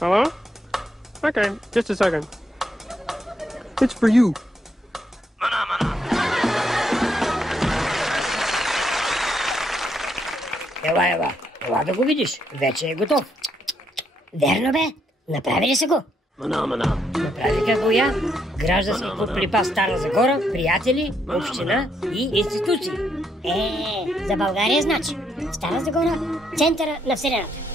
Hello? Okay, just a second. It's for you. Ела, да го видиш. Вече е готов. Верно бе, направили са го. Направиха го я. Граждански клуб Липа Стара Загора, приятели, община и институции. За България значи. Стара Загора, центъра на Вселената.